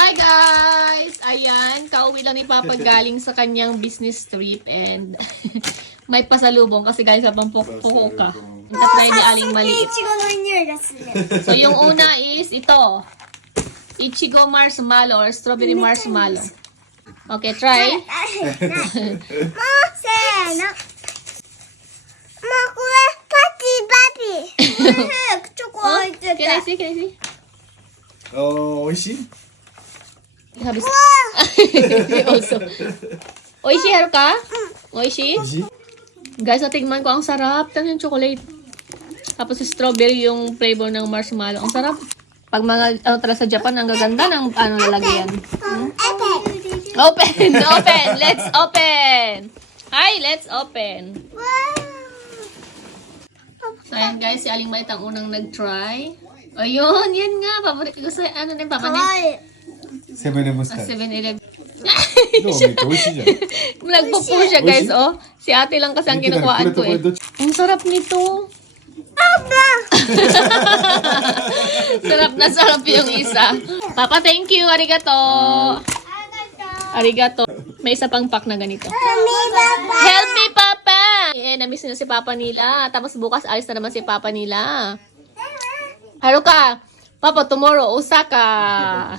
Hi guys! Ayan, kauwi lang ni Papa galing sa kanyang business trip and may pasalubong kasi guys, habang puko ka. Itatry ni Aling maliit. So yung una is ito. Ichigo marshmallow or strawberry marshmallow. Okay, try. Oh, can I see? Can I see? 美味しい Habis. Also. Oishi, haru ka? Oishi? 美味しい Guys, natigman ko. Ang sarap. Tangan yung chocolate. Tapos yung strawberry yung flavor ng marshmallow. Ang sarap. Pag mga, tala sa Japan, ang gaganda ng lalagyan. Open! Open! Let's open! Hi! Let's open! So, ayan guys, si Aling Mait ang unang nag-try. O yun, yan nga. Paborito ko sa, ano na yung papa niya? セブンイレブンスタイル 7-Eleven. どうめっちゃ美味しいじゃん Nagpo-po siya guys, oh. Si ate lang kasi ang kinukuhaan ko eh. Ang sarap nito. Sarap na sarap yung isa. Papa, thank you. Arigato. Arigato. May isa pang pack na ganito. Help me, Papa! Eh, namiss na si Papa nila. Tapos bukas alis na naman si Papa nila. Haruka, Papa, tomorrow, Osaka.